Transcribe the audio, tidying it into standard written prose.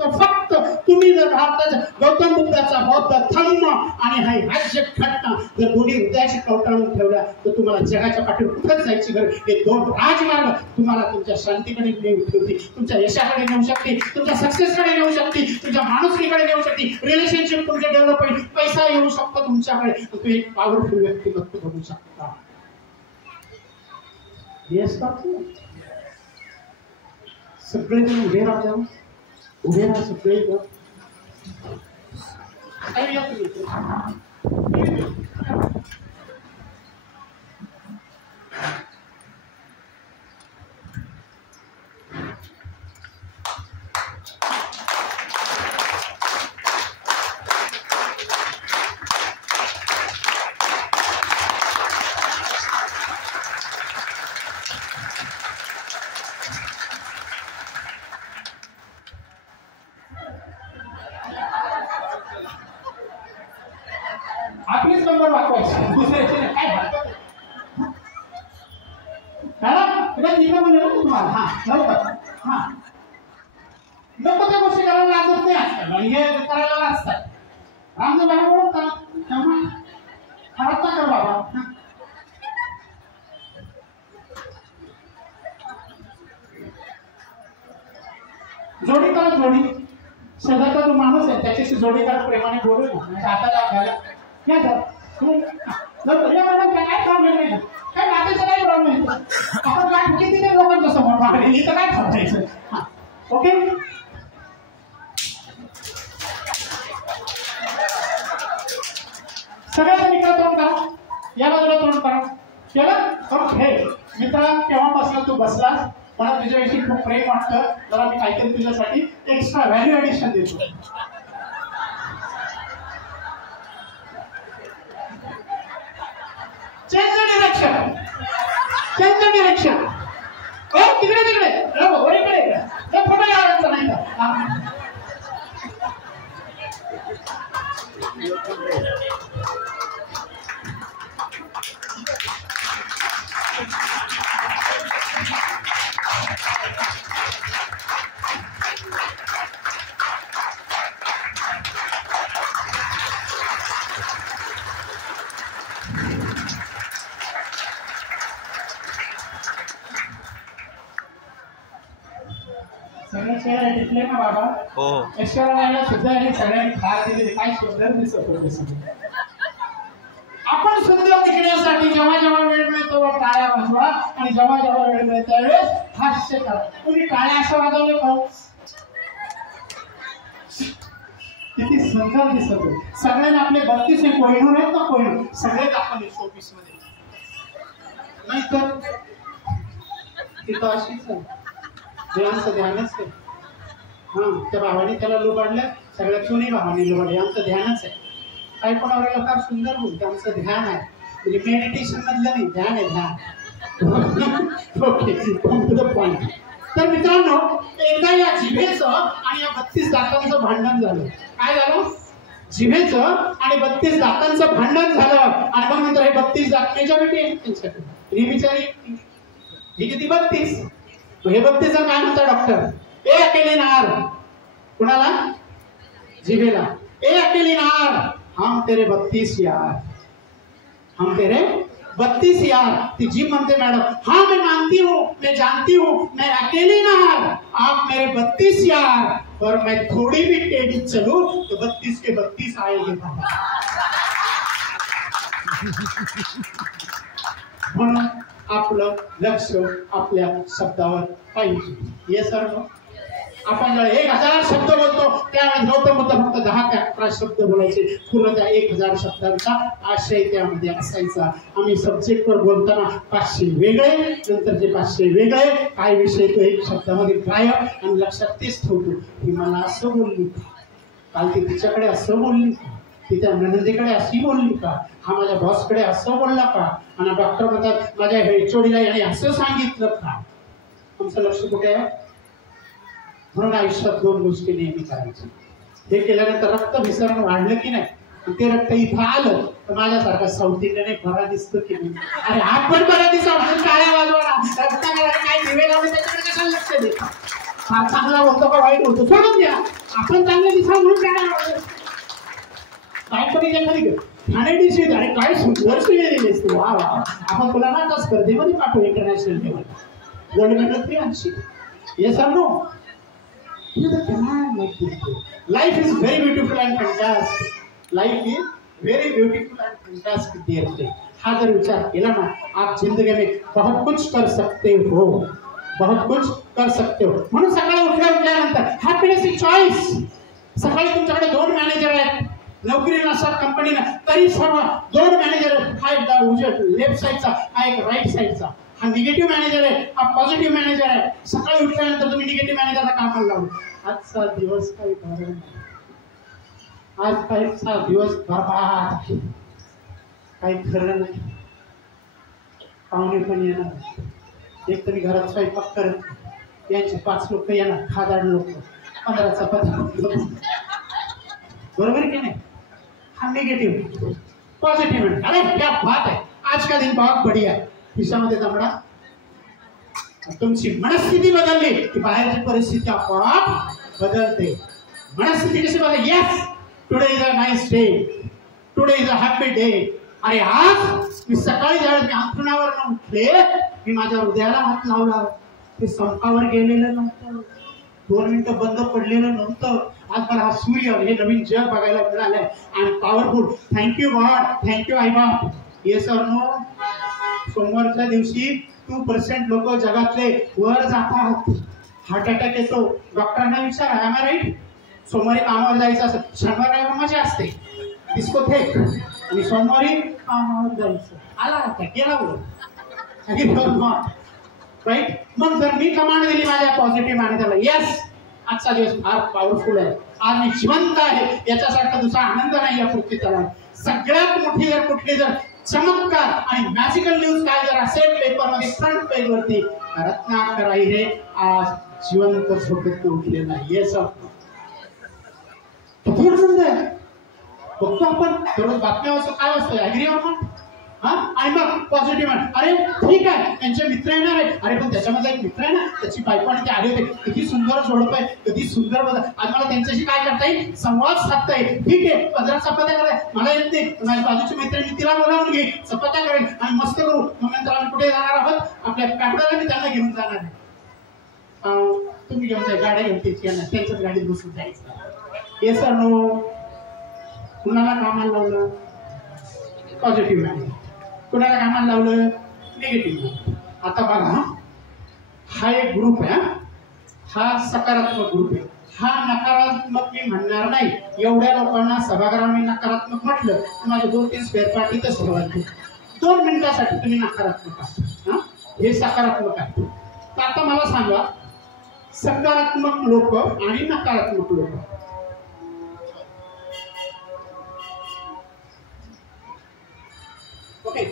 फक्त तुम्ही जर भारताचा गौतम बुद्धाचा बौद्ध धम्म आणि हा राज्य घटना जर दोन्ही हृदयाशी कवटाळून ठेवल्या तर तुम्हाला जगाच्या पाठीवर कुठंच जायची गरज. हे दोन राजमार्ग तुम्हाला तुमच्या शांतीकडे नेऊ ठेवतील, तुमच्या यशाकडे नेऊ शकतील, तुमच्या सक्सेसकडे नेऊ शकतील, तुमच्या माणुसकीकडे नेऊ शकतील, रिलेशनशिप तुमचे डेव्हलप होईल, पैसा येऊ शकतो तुमच्याकडे, तुम्ही एक पॉवरफुल व्यक्तिमत्व बनू शकता. येस का? सगळेजण उभे राहा, उभे राहा सगळे. आपलीच नंबर वाचवायची, दुसऱ्याचे काय हरकत तुम्हाला. हा लवकर. हा नको त्या गोष्टी करायला लागत नाही आजकाल, हे करायला असतात. रामदेव बाबा बोलतात खराब ना कर बाबा. जोडी करा, जोडी. शेजारचा जो माणूस आहे त्याच्याशी जोडी करा, प्रेमाने बोलू ना. आता काय प्रॉब्लेम नाही, काय नात्याचा काही प्रॉब्लेम नाही. आपण काय किती ते लोकांच्या समोर मागणी तर काय थांबायचं. हा ओके. सगळ्यांना मित्र तोंड करा, या बाजूला तोंड करा. केलं? हे मित्रा केव्हापासून तू बसलास, मला तुझ्याविषयी खूप प्रेम वाटतं, जरा मी काहीतरी तुझ्यासाठी एक्स्ट्रा व्हॅल्यू ऍडिशन देतो. Change the direction, change the direction. तिकडे तिकडे वर इकडे फोटो यायचा नाही का. सगळे चेहरे टिकले ना बाबा. हो ऐश्वर्याला सुद्धा आणि सगळ्यांनी खार दिलेली, काय सुंदर दिसत होते. आपण सुंदर दिसण्यासाठी जेव्हा जेव्हा वेळ मिळतो टाळ्या वाजवा, आणि जेव्हा जेव्हा वेळ मिळेल त्यावेळेस हास्य करा. तुम्ही टाळ्या असं वाजवले का? किती सुंदर दिसत होते. सगळ्यांना आपले 32 कोहिनूर आहेत ना, कोहिनूर सगळे दाखवले शोपीस मध्ये. नाही तर तिथं अशीच आहे, देवांचं ध्यानच आहे. हा त्या भावाने त्याला लुबाडलं, सगळ्या चुनी भावाने लुबाडले. आमचं ध्यानच आहे. काही पण आवडलं फार सुंदर बोलते, आमचं ध्यान आहे. म्हणजे मेडिटेशन मधलं नाही, ध्यान आहे, ध्यान. Okay, come to the point. तर मित्रांनो, एकदा या जिभेचं आणि या 32 दातांचं भांडण झालं. काय झालं? जिभेचं आणि 32 दातांचं भांडण झालं. आणि मग नंतर हे 32 दात मेजॉरिटी आहे त्यांच्याकडे. ही बिचारी ही किती 32. हे 32 काय म्हणतात डॉक्टर? ए अकेली नार. कुणाला? जिभेला. ए अकेली नार, हम तेरे 32 यार, हम तेरे 32 यार. ती जीभ म्हणते मॅडम, हाँ मैं मानती हूँ, मैं जानती हूँ, मैं अकेली नार, आप मेरे 32 यार, और मैं थोड़ी भी टेढ़ी चलूं तो 32 के 32 आएंगे. म्हणून आपलं लक्ष आपल्या शब्दावर पाहिजे. हे सर्व आपण जेव्हा 1000 शब्द बोलतो त्यावेळेस गौतम बुद्ध फक्त 10 ते 11 शब्द बोलायचे. पूर्ण त्या 1000 शब्दांचा आशय त्यामध्ये असायचा. आम्ही सब्जेक्टवर बोलताना 500 वेगळे, नंतरचे 500 वेगळे, काय विषय तो एक शब्दामध्ये गायब, आणि लक्षात तेच ठेवतो. ही मला असं बोलली का, काल ती तिच्याकडे असं बोलली का, ती त्या नंदेकडे अशी बोलली का, हा माझ्या बॉसकडे असं बोलला का, आणि डॉक्टर म्हणतात माझ्या हेडचोडीला याने असं सांगितलं का. तुमचं लक्ष कुठे आहे? म्हणून आयुष्यात 2 गोष्टी नेहमी करायच्या. हे केल्यानंतर रक्त विसरण वाढलं की नाही, ते रक्त इथं आलं तर माझ्यासारखा साऊथ इंडियन एक बरा दिसतो की नाही. अरे आपण बरा दिसतो म्हणून टाळ्या वाजवा, रक्ताला काय दिवे लावले त्याच्याकडे कशाला लक्ष देतो. हा चांगला बोलतो का वाईट बोलतो सोडून द्या. आपण चांगले दिसा म्हणून काय कधी एखादी ठाणे डिस्ट्रिक्ट अरे काय सुंदर सुविधा असते. वा वा आपण तुला ना त्या स्पर्धेमध्ये पाठवू international level gold medal 380. Yes और no? Life is very beautiful and fantastic. Life is very beautiful and fantastic dear friend. हा जर विचार केला ना आप जिंदगी में बहुत कुछ कर सकते हो. बहुत कुछ कर सकते हो. म्हणून सकाळी उठल्यानंतर हॅपीनेस इज चॉईस. सकाळी तुमच्याकडे 2 मॅनेजर आहेत नोकरी नसतात कंपनीला तरी सर्व 2 मॅनेजर हा एक उजव्या लेफ्ट साईडचा हा एक राईट साईडचा. हा निगेटिव्ह मॅनेजर आहे हा पॉझिटिव्ह मॅनेजर आहे. सकाळी उठल्यानंतर तुम्ही निगेटिव्ह मॅनेजरला कामाला लावलं. आजचा दिवस काही बरं नाही. आजचा दिवस बरबाद. काही खरं नाही. पाहुणे पण येणार. एक तरी घरात स्वयंपाक करत यांचे 5 लोक येणार. खादाड लोक 15 चपाती. बरोबर की नाही? हा निगेटिव्ह. पॉझिटिव्ह अरे क्या बात है आज का दिन बहुत बढ़िया. खिशामध्ये दमडा. तुमची मनस्थिती बदलली की बाहेरची परिस्थिती आपोआप बदलते. मनस्थिती कशी बदलली? Yes today is a nice day. Today is a happy day. अरे आज मी सकाळी ज्यावेळेस मी अंथरुणावर उठले मी माझ्या हृदयाला हात लावला. ते संपावर गेलेलं नव्हतं. 2 मिनिटं बंद पडलेलं नव्हतं. आज मला हा सूर्य हे नवीन जग बघायला मिळालंय आणि पॉवरफुल. Thank you God. थँक्यू आई बाप. येस और नो? सोमवारच्या दिवशी 2% लोक जगातले वर जातात. हार्ट अटॅक येतो. डॉक्टरांना विचारा एम आय राईट? सोमवारी कामावर जायचं असं. शनिवारी मजा असते डिस्कोथेक आणि सोमवारी कामावर जायचं. आला अटॅक गेला बोल राईट. मग जर मी कमांड दिली माझ्या पॉझिटिव्ह मॅनेजरला येस आजचा दिवस फार पॉवरफुल आहे. आज मी जिवंत आहे. याच्यासारखा दुसरा आनंद नाही या पृथ्वीतला. सगळ्यात मोठी जर कुठली जर चमत्कार आणि मॅजिकल न्यूज काय जर असेल पेपर मध्ये फ्रंट पेज वरती रत्नाकर अहिरे आज जिवंत झोपेत उठलेला. येस किती आनंद आहे. बघतो आपण दररोज बातम्या वाचतो काय वाचतोय ऍग्री आपण हा. आणि मग पॉझिटिव्ह अरे ठीक आहे त्यांचे मित्र येणार आहे. अरे पण त्याच्यामध्ये एक मित्र आहे ना त्याची बायको आणि ते आले होते. किती सुंदर जोडप आहे. किती सुंदर बदल. आज मला त्यांच्याशी काय करता येईल संवाद साधता येईल. ठीक आहे 15 चपात्या कराय मला येत नाही. माझ्या बाजूची मैत्रिणी तिला बोलावून घे चपात्या करेन आणि मस्त करू. मग नंतर आम्ही कुठे जाणार आहोत आपल्या काकडाला मी त्यांना घेऊन जाणार आहे. तुम्ही घेऊन जाय गाड्या घेऊन त्याची येणार त्यांच्याच गाडीत बसून जायचं. येस और नो? कुणाला कामाला लावलं? Positive manager. कुणाला कामाला लावलं? निगेटिव्ह. आता बघा हा एक ग्रुप आहे. हा सकारात्मक ग्रुप आहे. हा नकारात्मक मी म्हणणार नाही. एवढ्या लोकांना सभागृहाने नकारात्मक म्हटलं माझे 2-3 स्पेअर पार्ट इथंच ठेवायचे. 2 मिनिटासाठी तुम्ही नकारात्मक आहात. हे सकारात्मक आहे. तर आता मला सांगा सकारात्मक लोक आणि नकारात्मक लोक. ओके